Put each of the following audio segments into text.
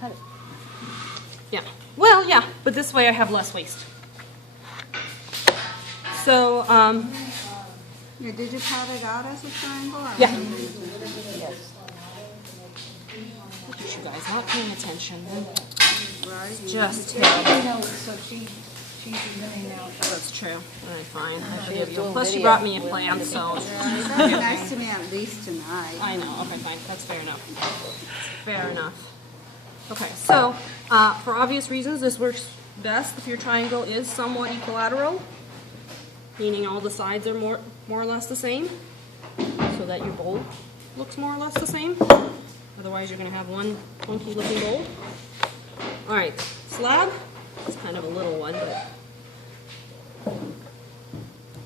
cut it. Yeah. Well, yeah, but this way I have less waste. So, Yeah, did you cut it out as a triangle? Or Yeah. Yes. look at you guys not paying attention. Right. Just You know, so she's living now. That's true. All right, fine. I She forgive was you. doing Plus, she video brought me a with plant, the so. It's very nice to me at least tonight. I know. Okay, fine. That's fair enough. Fair enough. Okay, so for obvious reasons, this works best if your triangle is somewhat equilateral, meaning all the sides are more or less the same, so that your bowl looks more or less the same. Otherwise, you're going to have one funky looking bowl. All right, slab. It's kind of a little one, but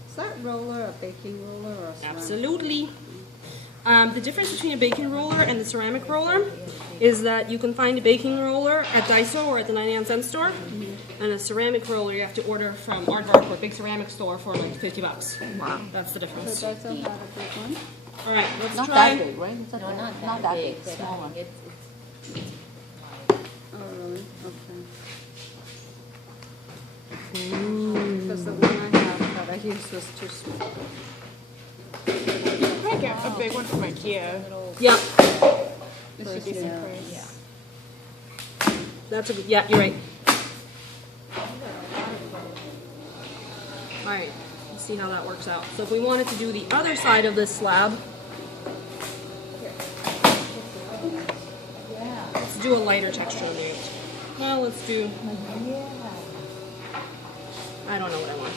Is that roller a baking roller or a ceramic? absolutely. The difference between a baking roller and the ceramic roller is that you can find a baking roller at Daiso or at the 99-cent store, and a ceramic roller you have to order from Aardvark or a big ceramic store for like $50. Wow, that's the So difference. that's not a big one? All right, let's Not try. that big, right? It's No, not that big. but, Small one. Oh, really? Okay. Because the one I have that I used was too small. I might get a big one from IKEA. Yeah, This should be some Yeah. price. that's a good. Yeah, you're right. All right, let's see how that works out. So if we wanted to do the other side of this slab, let's do a lighter texture on it. Well, let's do. I don't know what I want.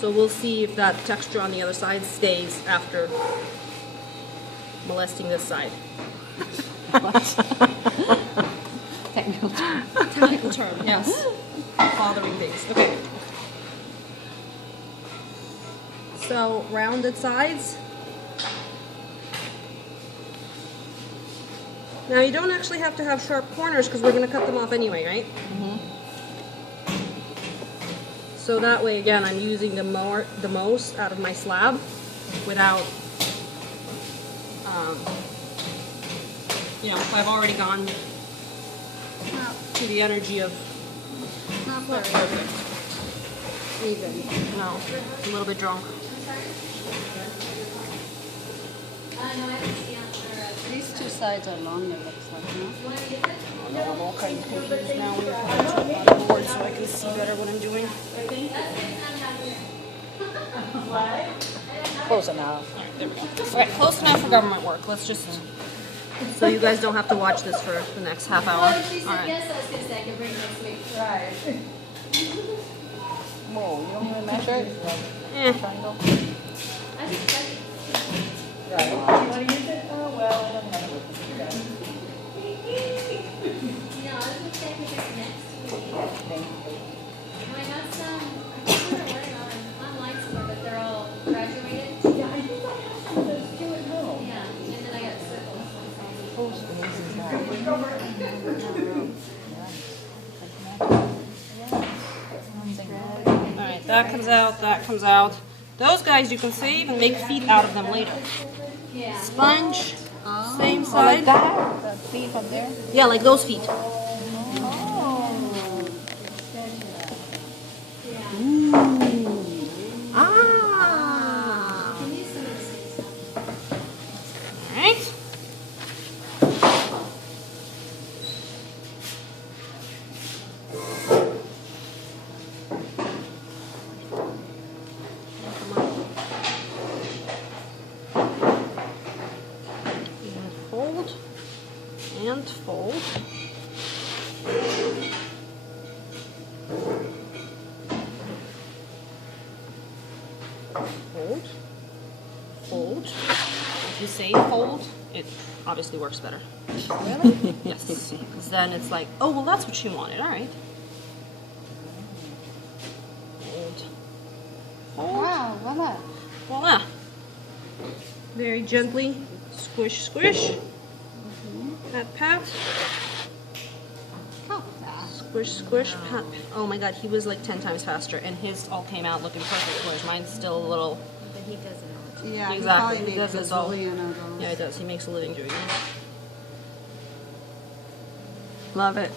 So we'll see if that texture on the other side stays after molesting this side. Technical term. Technical term, yes. Fathering things. Okay. So rounded sides. Now you don't actually have to have sharp corners because we're going to cut them off anyway, right? So that way, again, I'm using the most out of my slab without, you know, if I've already gone to the energy of, Not very even. no, a little bit drunk. These two sides are longer, looks like, no? I have all kinds of confused now when you're putting it on the board so I can see better what I'm doing. Close enough. There we go. All right, close enough for government work. Let's just, so you guys don't have to watch this for the next half hour. Oh, she said All right. yes, I was going to say I could bring it next week. Whoa, you don't even measure it? Eh. Triangle? I just checked it. Right. You want to use it? Oh, well, I don't have it. No, I was going to say I could bring it next week. Thank you. I got some, I think they're wearing online somewhere, but they're all graduated. Yeah, I think I have some of those too at home. Yeah, and then I got circles. Whose is that? All right, that comes out, that comes out. Those guys you can save and make feet out of them later. Yeah. Sponge, same Like side. that? The feet from there? Yeah, like those feet. Ah. Can use some of this stuff. All right. And fold and fold. Fold, fold. If you say fold, it obviously works better. Really? Yes. Because then it's like, oh, well, that's what you wanted. All right. Fold. Fold. Wow, voila. Voila. Very gently squish, squish. Pat, pat. How fast? squish, squish. Oh my god, he was like 10 times faster, and his all came out looking perfect, whereas mine's still a little. But he doesn't know. Yeah, Exactly, he he probably does makes this a all. zillion of those. Yeah, he does. He makes a living doing it. Love it.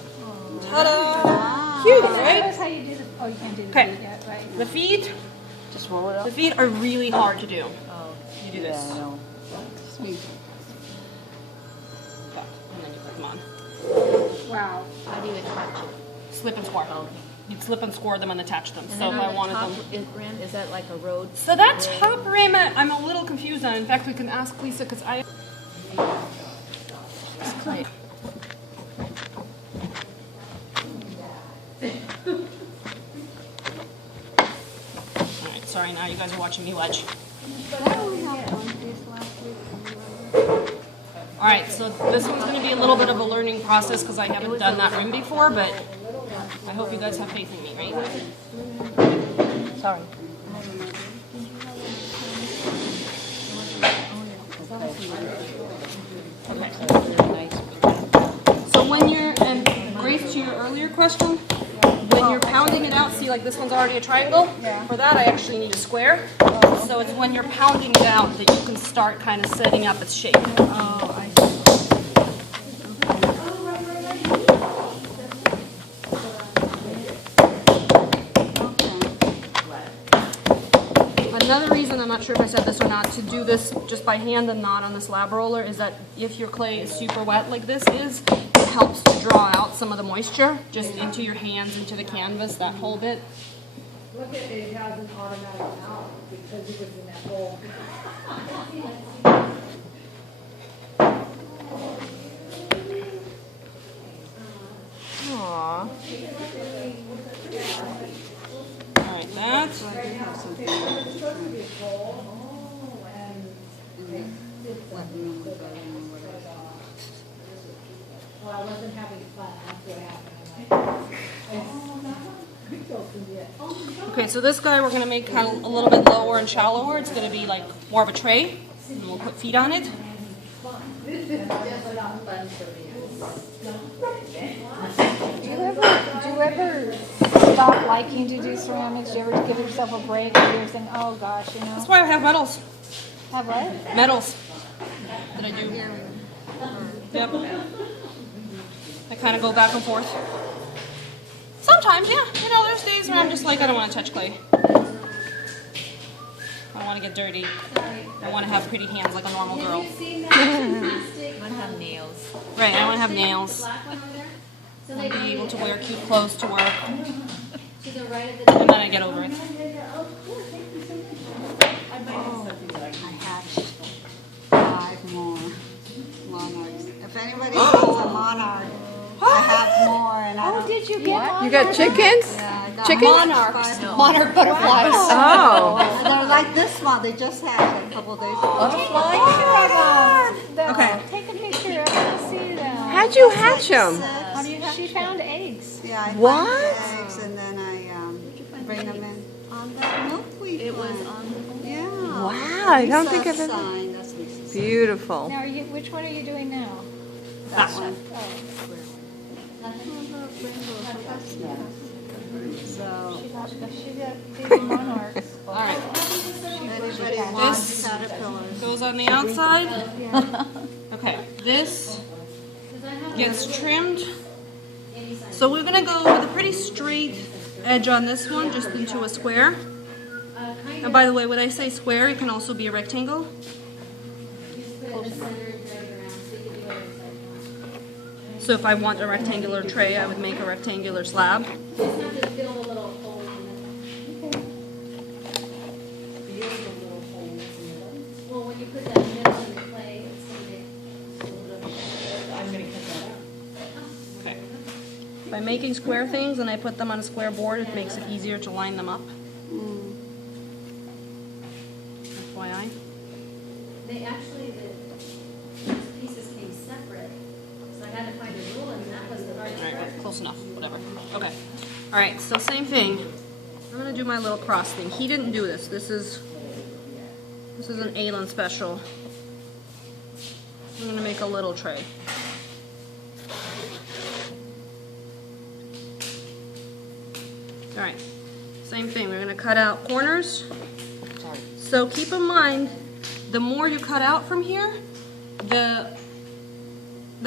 Ta-da! Cute, That's right? how you do the, oh, you can't do the Okay. feet yet, right? The feet. Just roll it up. The feet are really hard to do. Oh, You do yeah, this. I know. Sweet. Yeah, and then you put them on. Wow. How do you attach it? Slip and score. You'd slip and score them and attach them. And So then if on I the wanted top them. rim, is that like a road? So that top rim, I'm a little confused on. In fact, we can ask Lisa because I. All right, sorry. Now you guys are watching me wedge. All right, so this one's going to be a little bit of a learning process because I haven't done that rim before, but I hope you guys have faith in me, right? Sorry. So when you're, and Grace, to your earlier question, when you're pounding it out, see like this one's already a triangle? For that I actually need a square. So it's when you're pounding it out that you can start kind of setting up its shape. Oh, I see. Another reason, I'm not sure if I said this or not, to do this just by hand and not on this lab roller is that if your clay is super wet like this is, it helps to draw out some of the moisture just into your hands, into the canvas, that whole bit. Look at it, has an automatic out because it was in that hole. Aww. All right, that. So I do have some. Well, I wasn't having fun, that's what happened. Okay, so this guy we're gonna make kind of a little bit lower and shallower. It's gonna be like more of a tray, and we'll put feet on it. Do you ever stop liking to do ceramics? Do you ever give yourself a break or you're saying, oh gosh, you know? That's why I have medals. Have what? Medals that I do. Yep. I kind of go back and forth. Sometimes, yeah. You know, there's days where I'm just like, I don't want to touch clay. I want to get dirty. I want to have pretty hands like a normal girl. Have you seen that plastic? I have nails. Right, I want to have nails. Black one over there? So I they want to be able made to it wear cute clothes to work, to the right of the. and then I get over it. I hatched 5 more monarchs. If anybody wants a monarch, I have more, and I Oh, don't. did you get one? You got chickens? Yeah, I got Chickens? monarchs. Monarch butterflies. Oh. They're like this one. They just hatched a couple days ago. Okay. Take a picture, I want to see them. How'd you hatch them? How do you have, she found eggs. Yeah, I What? find eggs and then I bring them in on that milkweed. It was on. Yeah. Wow, I don't think I've ever. Sign. That's Lisa's. Beautiful. Now, which one are you doing now? That one. So She got big monarchs. All right. anybody wants caterpillars. Goes on the outside. Okay. This gets trimmed. So we're gonna go with a pretty straight edge on this one, just into a square. And by the way, when I say square, it can also be a rectangle. So if I want a rectangular tray, I would make a rectangular slab. Just have to fill a little hole in it. Well, when you put that middle in the clay, it's gonna make Okay. By making square things and I put them on a square board, it makes it easier to line them up. FYI. They actually, the pieces came separate, so I had to find a rule, and that was the hardest All right, part. well, close enough, whatever. Okay. All right, so same thing. I'm gonna do my little cross thing. He didn't do this. This is an Alan special. I'm gonna make a little tray. All right, same thing, we're gonna cut out corners. So keep in mind, the more you cut out from here, the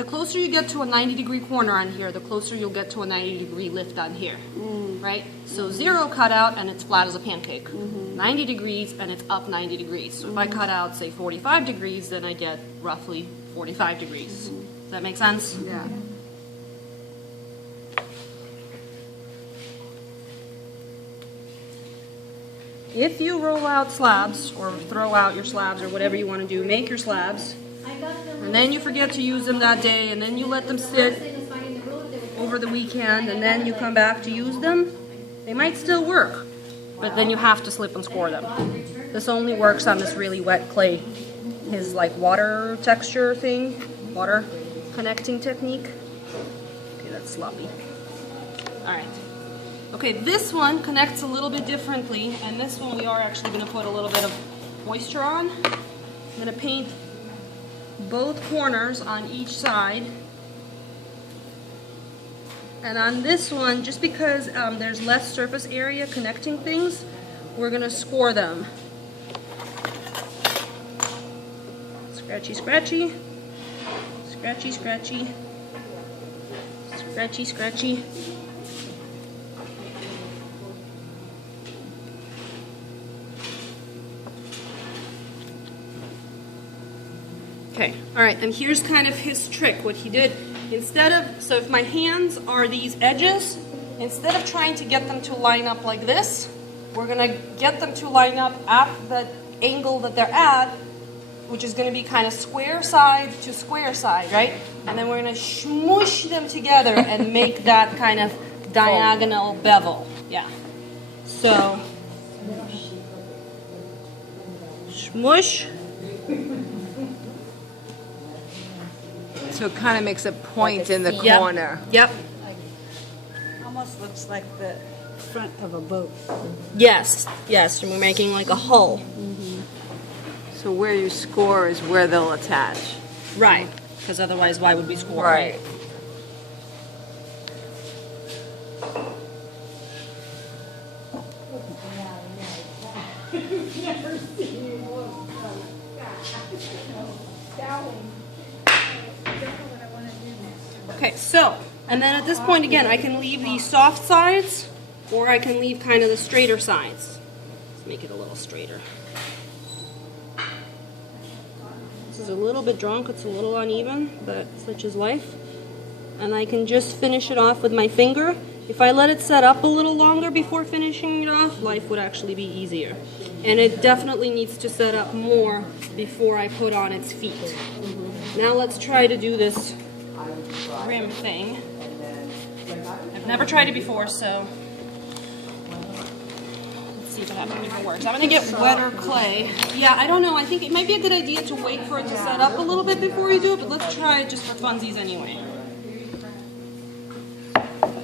closer you get to a 90-degree corner on here, the closer you'll get to a 90-degree lift on here, right? So 0 cut out and it's flat as a pancake. 90 degrees and it's up 90 degrees. So if I cut out, say, 45 degrees, then I get roughly 45 degrees. Does that make sense? Yeah. If you roll out slabs, or throw out your slabs, or whatever you want to do, make your slabs, I got the and then you forget to use them that day, and then you let them sit thing was finding the rule if they were over the weekend, and then you come back to use them, they might still work, but then you have to slip and score them. This only works on this really wet clay. His like water texture thing, water connecting technique. Okay, that's sloppy. All right. Okay, this one connects a little bit differently, and this one we are actually going to put a little bit of moisture on. I'm going to paint both corners on each side. And on this one, just because there's less surface area connecting things, we're going to score them. Scratchy, scratchy. Scratchy, scratchy. Scratchy, scratchy. Okay, all right, and here's kind of his trick. What he did, instead of, so if my hands are these edges, instead of trying to get them to line up like this, we're gonna get them to line up at the angle that they're at, which is gonna be kind of square side to square side, right? And then we're gonna smoosh them together and make that kind of diagonal bevel, yeah. So, smoosh. So it kind of makes a point in the Yep. corner. Yep. Almost looks like the front of a boat. Yes. Yes. And we're making like a hull. So where you score is where they'll attach. Right. Because otherwise, why would we score? Right. Okay. So, and then at this point again, I can leave the soft sides, or I can leave kind of the straighter sides. Let's make it a little straighter. This is a little bit drawn, it's a little uneven, but such is life. And I can just finish it off with my finger. If I let it set up a little longer before finishing it off, life would actually be easier. And it definitely needs to set up more before I put on its feet. Now let's try to do this rim thing. I've never tried it before, so let's see if it works. I'm gonna get wetter clay. Yeah, I don't know. I think it might be a good idea to wait for it to set up a little bit before you do it, but let's try it just for funsies anyway.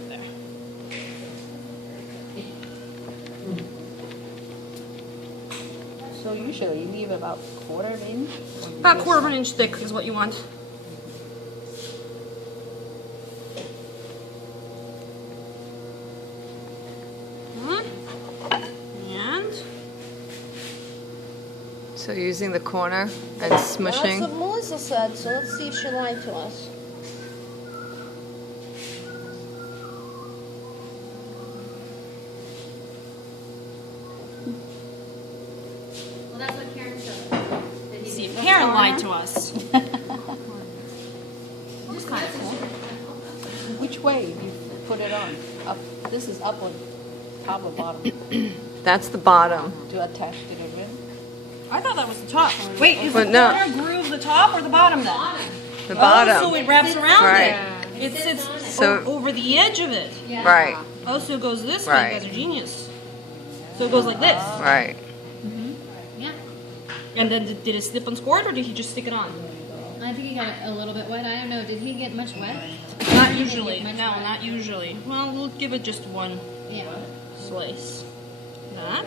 There. So usually you leave about quarter inch? About 1/4 of an inch thick is what you want. And So using the corner and That's what smushing. Melissa said, so let's see if she lied to us. Well, that's what Karen said. That he see did. if Karen lied to us. Just kind of cool. Which way you put it on? Up. This is up on top or bottom That's the bottom. to attach to the rim. I thought that was the top. Wait, is But the no. corner groove the top or the bottom then? The Oh, so bottom. it wraps around Right. it. It sits So- over the edge of it. Yeah. Right. Oh, so it goes this way. Right. You guys are genius. So it goes like this. Right. Yeah. And then did it slip and score it, or did he just stick it on? I think he got a little bit wet. I don't know. Did he get much wet? Not He didn't usually. get much No, wet. not usually. Well, we'll give it just one Yeah. slice. That.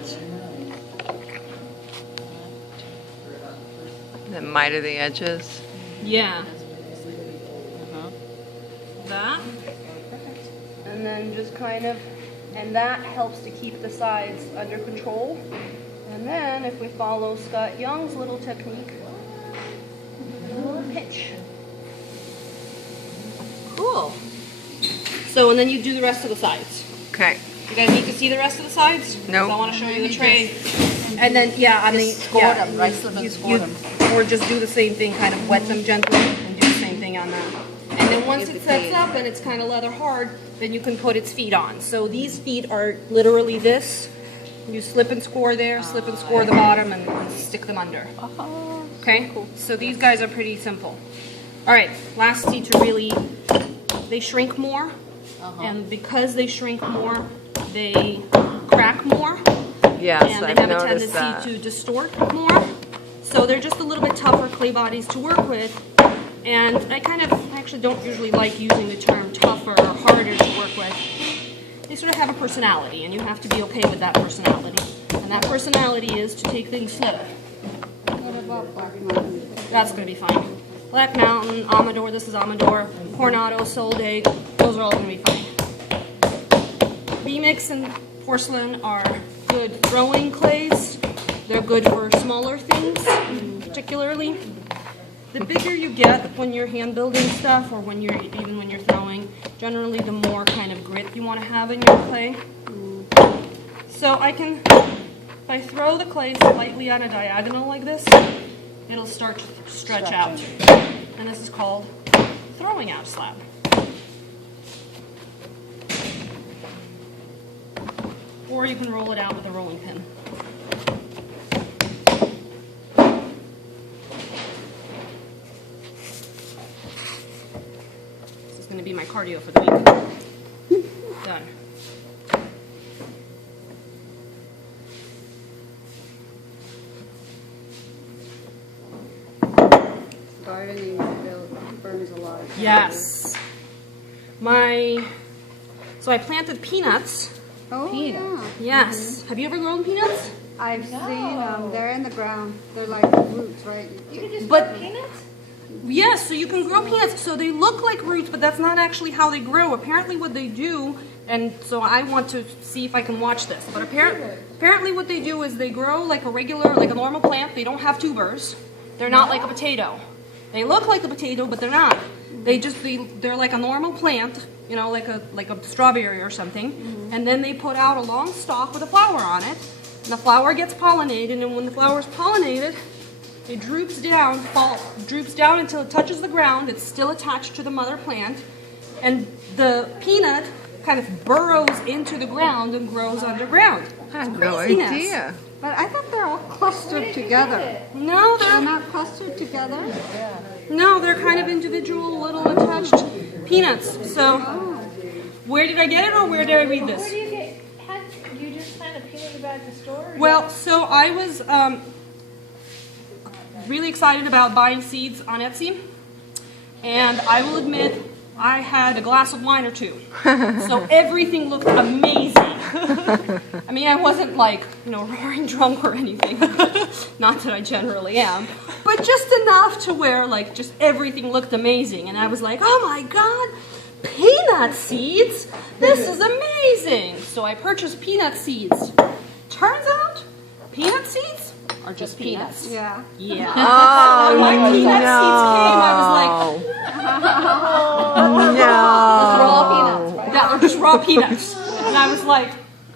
Then miter the edges. Yeah. That. And then just kind of and that helps to keep the sides under control. And then if we follow Scott Young's little technique, a little pinch. Cool. So, and then you do the rest of the sides. Okay. You guys need to see the rest of the sides? No. So I want to show you the tray. And then, yeah, on the, score yeah, them, right? Slip and score you, them. or just do the same thing, kind of wet them gently and do the same thing on that. And then once it sets up and it's kind of leather hard, then you can put its feet on. So these feet are literally this. You slip and score there, slip and score the bottom, and stick them under. Okay? So these guys are pretty simple. All right, last seat to really, they shrink more. And because they shrink more, they crack more. Yes, And I've they have a noticed tendency that. to distort more. So they're just a little bit tougher clay bodies to work with. And I actually don't usually like using the term tougher or harder to work with. They sort of have a personality, and you have to be okay with that personality. And that personality is to take things slow. What about Black Mountain? That's going to be fine. Black Mountain, Amador, this is Amador, Coronado, Solde, those are all going to be fine. B-Mix and porcelain are good throwing clays. They're good for smaller things, particularly. The bigger you get when you're hand building stuff, or when you're even when you're throwing, generally the more kind of grit you want to have in your clay. So I can, if I throw the clay slightly on a diagonal like this, it'll start to stretch out. And this is called throwing out slab. Or you can roll it out with a rolling pin. This is going to be my cardio for the week. Done. Gardening burns a lot of calories. Yes. So I planted peanuts. Oh, yeah. Yes. Have you ever grown peanuts? I've seen them. They're in the ground. They're like roots, right? But yes, so you can grow peanuts. So they look like roots, but that's not actually how they grow. Apparently what they do, and so I want to see if I can watch this, but apparently what they do is they grow like a normal plant. They don't have tubers. They're not like a potato. They look like a potato, but they're not. They're like a normal plant, you know, like a strawberry or something. And then they put out a long stalk with a flower on it. And the flower gets pollinated, and when the flower is pollinated, it droops down until it touches the ground. It's still attached to the mother plant, and the peanut kind of burrows into the ground and grows underground. I had no Craziness. idea. But I thought they're all clustered together. No, They're they're not clustered together? no, they're kind of individual little attached peanuts. So, where did I get it, or where did I read Where this? do you get, you just find a peanut you buy at the store? Or Well, so I was really excited about buying seeds on Etsy, and I will admit I had a glass of wine or two, so everything looked amazing. I mean, I wasn't like, roaring drunk or anything, not that I generally am, but just enough to where like just everything looked amazing, and I was like, oh my god, peanut seeds, this is amazing. So I purchased peanut seeds. Turns out peanut seeds are just peanuts. Yeah. Yeah. Oh, When my peanut seeds came, I was like, no. Raw peanuts, right? yeah, they're just raw peanuts. And I was like,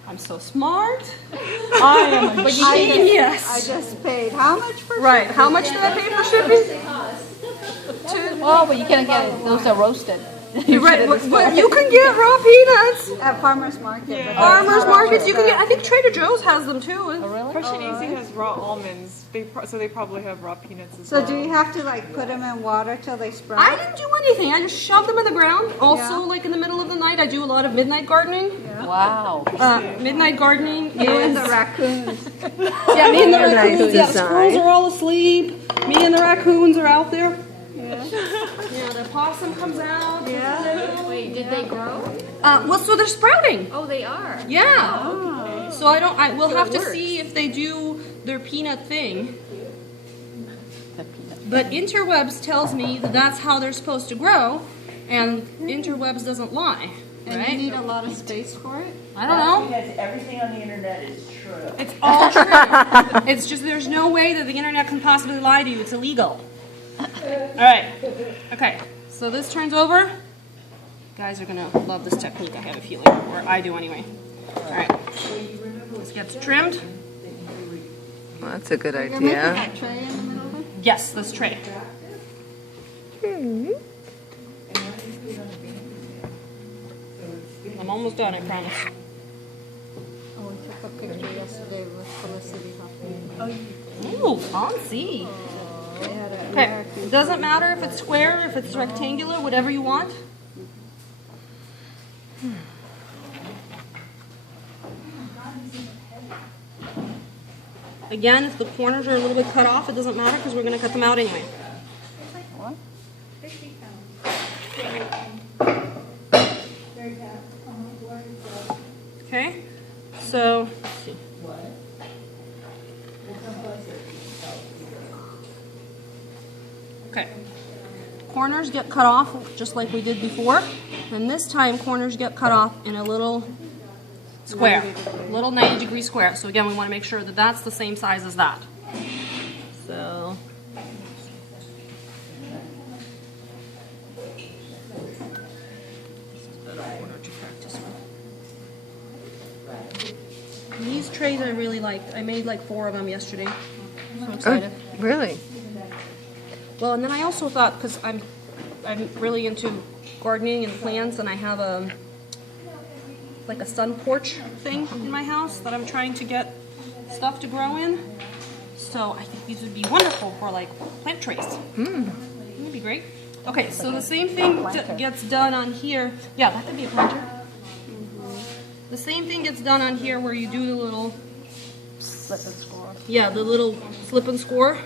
I'm so smart. I am a genius. I just paid. How much for Right, how much did I pay for shipping? Oh, but you can't get it. Those are roasted. You're right, but you can get raw peanuts. At farmer's market. but Farmers that's markets, you can not- get, I think Trader Joe's has them too. Oh, really? Fresh and Easy has raw almonds. So they probably have raw peanuts as So well. do you have to like put them in water till they sprout? I didn't do anything, I just shoved them in the ground. Also, Yeah. like in the middle of the night, I do a lot of midnight gardening. Wow. Midnight gardening You and is... the raccoons. Yeah, me and the Nice raccoons. Yeah, the design. squirrels are all asleep. Me and the raccoons are out there. Yeah, the possum comes out. Yeah. Wait, did they grow? Well, so they're sprouting. Oh, they are. Yeah. So we'll have to see if they do their peanut thing. But Interwebs tells me that that's how they're supposed to grow, and Interwebs doesn't lie. And Right? you need a lot of space for it? I don't know. Because everything on the internet is true. It's all true. It's just there's no way that the internet can possibly lie to you. It's illegal. All right. Okay. So this turns over. Guys are gonna love this technique. I have a feeling, or I do anyway. All right. This gets trimmed. Well, that's a good You're making idea. that tray in the middle of it? Yes, this tray. I'm almost done. I promise. Oh, we took a picture yesterday with Felicity Huffman. Ooh, fancy. They had an Okay. American. It doesn't matter if it's square, if it's rectangular, whatever you want. Again, if the corners are a little bit cut off, it doesn't matter because we're going to cut them out anyway. Okay, so let's see. Okay, corners get cut off just like we did before, and this time corners get cut off in a little square, little 90-degree square. So again, we want to make sure that that's the same size as that. So. These trays I really liked. I made like 4 of them yesterday. So excited. Oh, really? Well, and then I also thought, because I'm really into gardening and plants, and I have like a sun porch thing in my house that I'm trying to get stuff to grow in. So I think these would be wonderful for like plant trays. That'd be great. Okay, so the same thing gets done on here. Yeah, that could be a planter. The same thing gets done on here where you do the little Slip and score. yeah, the little slip and score.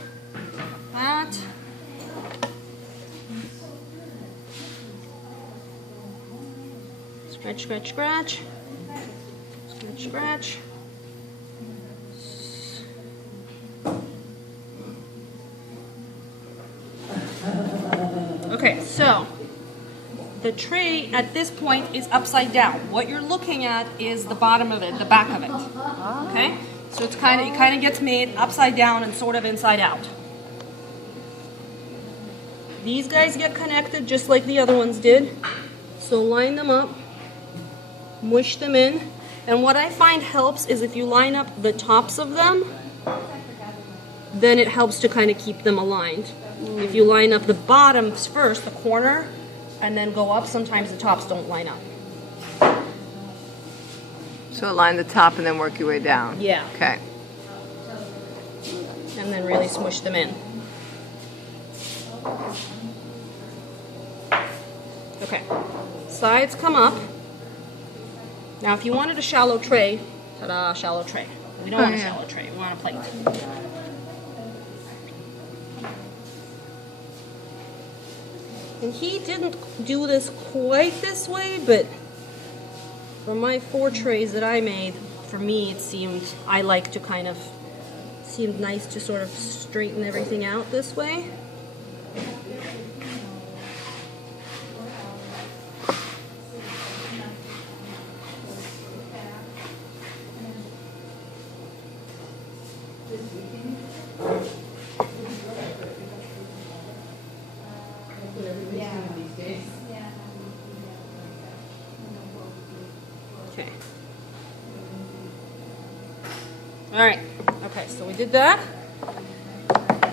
That. Scratch, scratch, scratch. Scratch, scratch. Okay, so the tray at this point is upside down. What you're looking at is the bottom of it, the back of it. Okay? So it kind of gets made upside down and sort of inside out. These guys get connected just like the other ones did. So line them up, mush them in. And what I find helps is if you line up the tops of them, then it helps to kind of keep them aligned. If you line up the bottoms first, the corner, and then go up, sometimes the tops don't line up. So align the top and then work your way down. Yeah. Okay. And then really smush them in. Okay. Sides come up. Now if you wanted a shallow tray, ta-da, shallow tray. We don't want a shallow tray, we want a plate. And he didn't do this quite this way, but for my 4 trays that I made, for me it seemed, I like to kind of, seemed nice to sort of straighten everything out this way. Okay. All right. Okay, so we did that.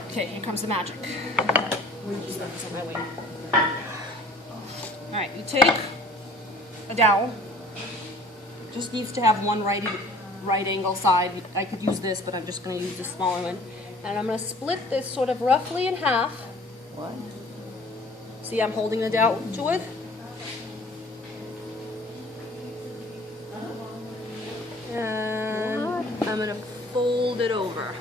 Okay, here comes the magic. Just throw this on my way. All right, you take a dowel. Just needs to have one right angle side. I could use this, but I'm just going to use the smaller one. And I'm going to split this sort of roughly in half. What? See, I'm holding the dowel to it. And I'm going to fold it over.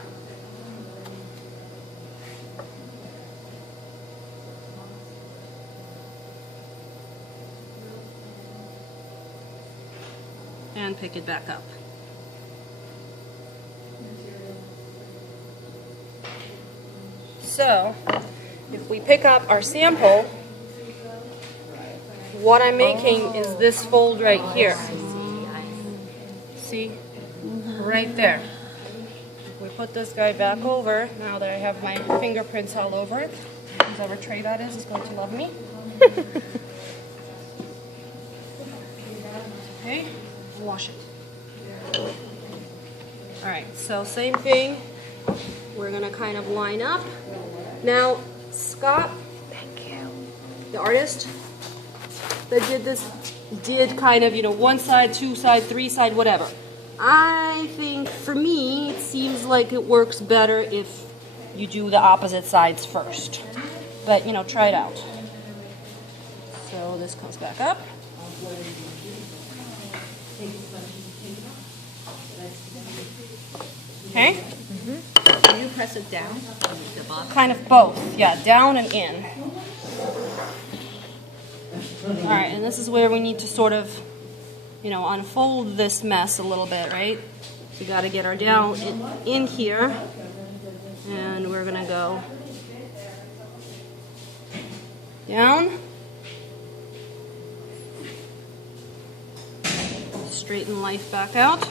And pick it back up. So, if we pick up our sample, what I'm making is this fold right here. See? Right there. We put this guy back over, now that I have my fingerprints all over it. Whoever tray that is going to love me. Okay, wash it. Alright, so same thing. We're gonna kind of line up. Now, Scott, thank you, the artist that did this, did kind of, you know, one side, two side, three side, whatever. I think for me, it seems like it works better if you do the opposite sides first. But, you know, try it out. So this comes back up. Okay? Do you press it down? The bottom? Kind of both. Yeah, down and in. Alright, and this is where we need to sort of, you know, unfold this mess a little bit, right? So we got to get our down in here. And we're going to go down. Straighten life back out.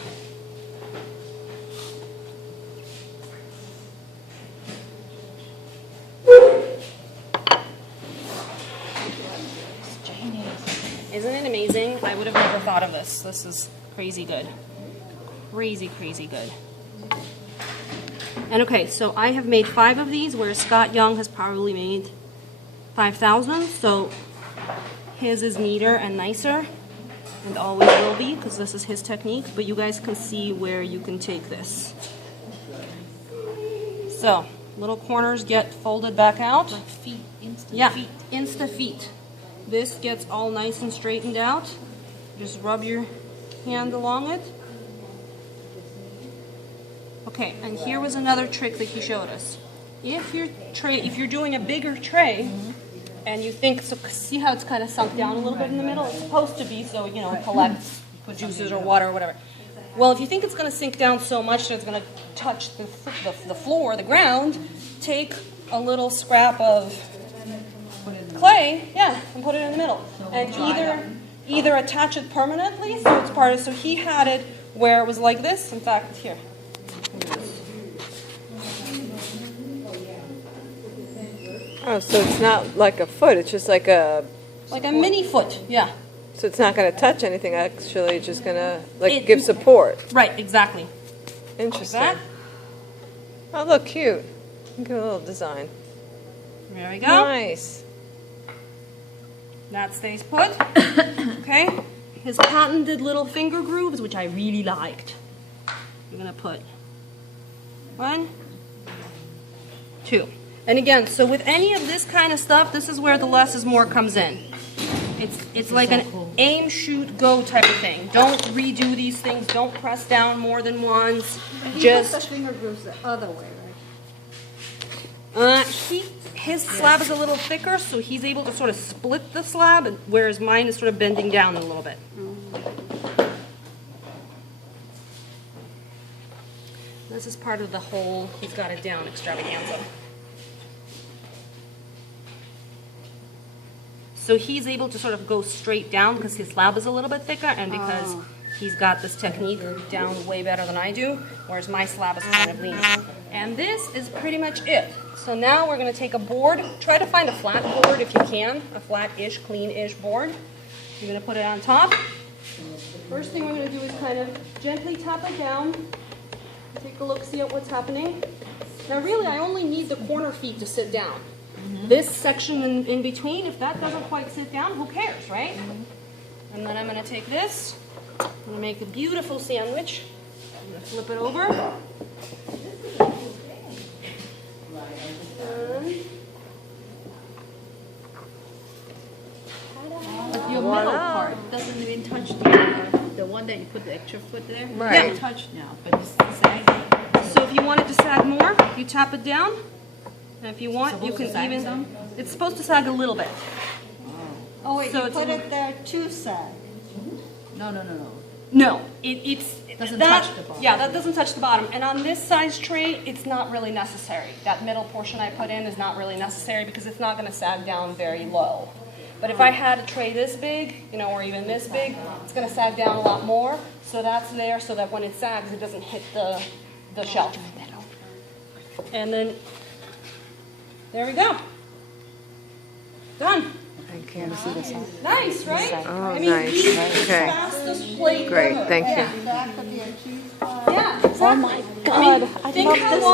Isn't it amazing? I would have never thought of this. This is crazy good. Crazy, crazy good. And okay, so I have made 5 of these, whereas Scott Young has probably made 5,000. So his is neater and nicer, and always will be, because this is his technique. But you guys can see where you can take this. So little corners get folded back out. Like feet, instant Yeah, feet. insta feet. This gets all nice and straightened out. Just rub your hand along it. Okay, and here was another trick that he showed us. If you're doing a bigger tray, and you think, so see how it's kind of sunk down a little bit in the middle? It's supposed to be so, you know, it collects juices or water or whatever. Well, if you think it's going to sink down so much that it's going to touch the floor, the ground, take a little scrap of clay, yeah, and put it in the middle. And either attach it permanently, so it's part of, so he had it where it was like this. In fact, here. Oh, so it's not like a foot, it's just like a... Like a mini foot, yeah. So it's not going to touch anything, actually, it's just going to, like, It- give support. Right, exactly. Interesting. Like that. Oh, look, cute. Look at a little design. There we go. Nice. That stays put. Okay. His patented little finger grooves, which I really liked. I'm going to put 1, 2. And again, so with any of this kind of stuff, this is where the less is more comes in. It's like an aim, shoot, go type of thing. Don't redo these things. Don't press down more than once. He puts the finger grooves the other way, right? His slab is a little thicker, so he's able to sort of split the slab, whereas mine is sort of bending down a little bit. This is part of the whole he's got it down extravaganza. So he's able to sort of go straight down because his slab is a little bit thicker, and because he's got this technique down way better than I do, whereas my slab is kind of lean. And this is pretty much it. So now we're going to take a board. Try to find a flat board if you can, a flat-ish, clean-ish board. You're going to put it on top. First thing we're going to do is kind of gently tap it down. Take a look, see what's happening. Now really, I only need the corner feet to sit down. This section in between, if that doesn't quite sit down, who cares, right? And then I'm going to take this. I'm going to make a beautiful sandwich. I'm going to flip it over. But your middle part doesn't even touch the one that you put the extra foot there. Right. It's touched now, but it's sagging. So if you want it to sag more, you tap it down. And if you want, you can sag even... some? It's supposed to sag a little bit. Oh, wait, So you it's put a- it there to sag. No. No, it's Doesn't that, touch the bottom. Yeah, that doesn't touch the bottom. And on this size tray, it's not really necessary. That middle portion I put in is not really necessary because it's not going to sag down very low. But if I had a tray this big, you know, or even this big, it's gonna sag down a lot more. So that's there so that when it sags, it doesn't hit the shelf. And then, there we go. Done. I can't see the side. Nice, right? Oh, I mean, nice. easy, Okay. fastest plate Great, ever. thank you. Yeah. Back of your cheese pie. Yeah, exactly. Oh my God, I think love how this. long